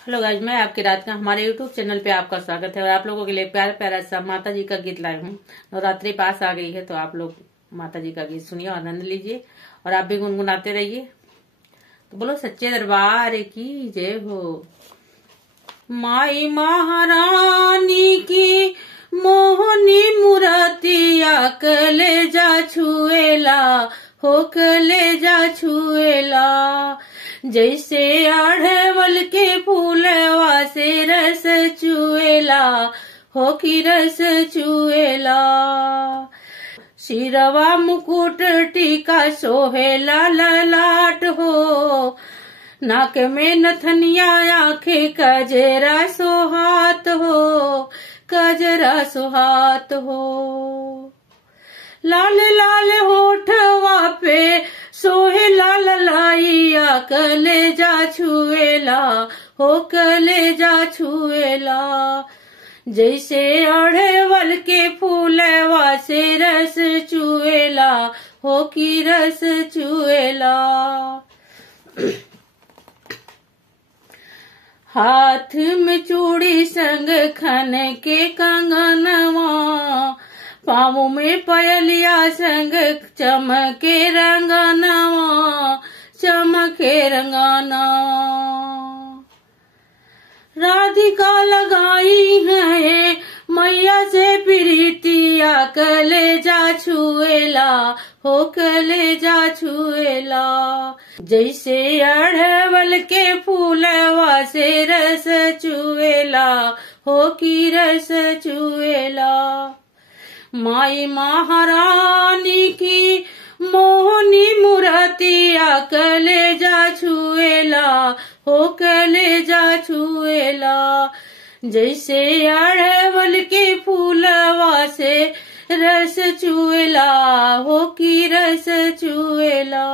Hello guys, मैं आपकी रात का हमारे यूट्यूब चैनल पे आपका स्वागत है। और आप लोगों के लिए प्यारा प्यारा सा माता जी का गीत लाई हूँ। नवरात्रि पास आ गई है तो आप लोग माता जी का गीत सुनिए और आनंद लीजिए और आप भी गुनगुनाते रहिए। तो बोलो सच्चे दरबार की जय हो। माई महारानी की मोहनी मूर्तिया कलेजा छुएला हो, कलेजा छुएला। जैसे अढ़वल के फूलवा से रस चुएला हो कि रस चुएला। सिरवा मुकुट टीका सोहेला ललाट हो, नाक में नथनिया आंखें कजरा सोहात हो, कजरा सोहात हो। लाल लाल होठवा पे सोहे लाल लाइया कलेजा छुएला हो, कलेजा छुएला। जैसे अढ़वल के फूलवा से रस चुएला हो कि रस चुएला। हाथ में चूड़ी संग खन के कंगनवा, पाँव में पयलिया संग चमके रंगनवा, चमके रंगना। राधिका लगाई है मैया से प्रीतिया कलेजा छुएला हो, कलेजा छुएला। जैसे अढ़वल के फूलवा से रस चुएला हो कि रस चुएला। माई महारानी की मोहनी मूर्तिया कलेजा छुएला हो, कलेजा छुएला। जैसे अढ़वल के फूलवा से रस चुएला हो कि रस चुएला।